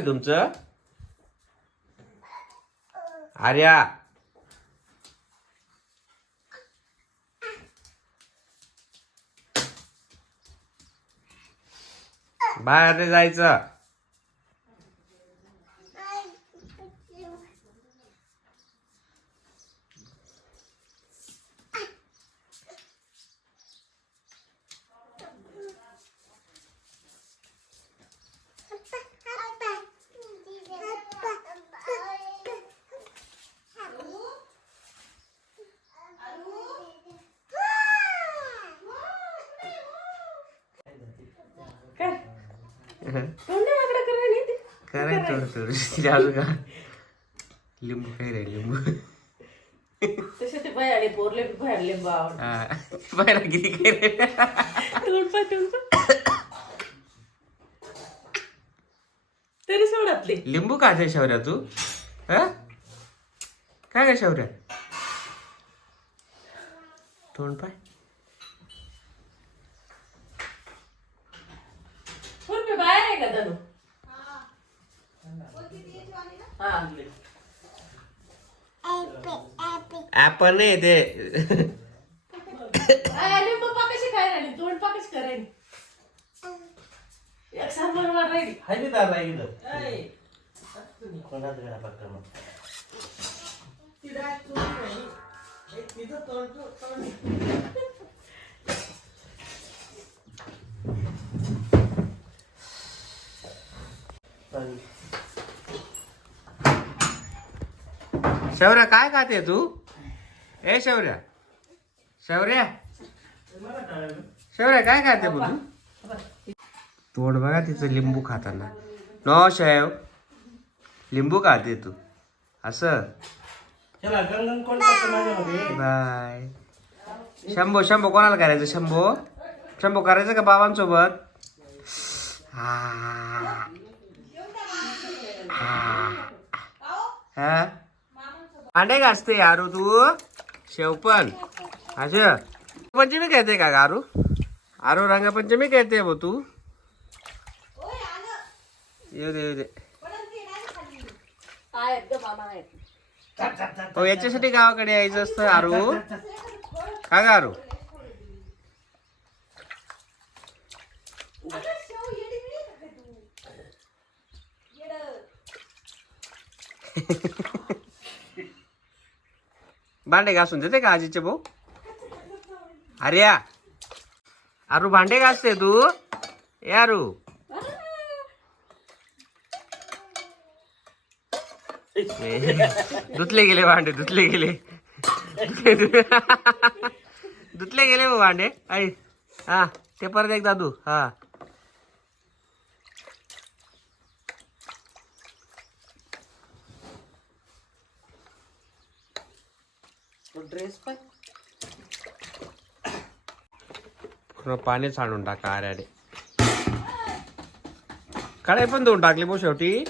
तुमचं? आर्या. बाहेर जायचं. काय? तोंड वाकडं करा नाही ते. करायचं थोडं थोडं तिला अजून का? लिंबू काही रे लिंबू. तसे ते पोरले हा. बाहेर किती रे तोंड तोंड तरी सोडतले लिंबू खाते शौर्या तू? हा? काय काय शौर्या तोंड पाय पूर्वी बाहेर आहे का धनु हा ऍपल नाही ते लिंबू पाकाशी काय राहिली तोंड पाकाशी करायली. एक सामान वर राहिली. हाय मी दादा. कोणात गेला मग. शौर्या काय खाते तू? ए शौर्या. शौर्या. शौर्या काय खाते तू तोंड बघा तिचं लिंबू खाताना. नो शेव लिंबू खाते तू. असं. बाय. शंभो शंभो कोणाला करायचं शंभो? शंभो करायचं का बाबांसोबत? हा. हा. हा? घासते यारू तू. शेवपण अच्छा पंचमी खेळते का गारू आरू? रंगपंचमी खेळते बो तू. येऊ दे येऊ दे. हो याच्यासाठी गावाकडे यायचं असतं आरू. का गारू भांडे घासून देते का आजीचे भाऊ? अरे या आरू भांडे घासते तू? ए अरू धुतले गेले भांडे धुतले गेले. धुतले गेले भाऊ भांडे. आई हा ते परत एकदा तू हा. ड्रेस पण. पाणी सांडून टाका अरे अरे कढाई पण देऊन टाकली भाऊ शेवटी.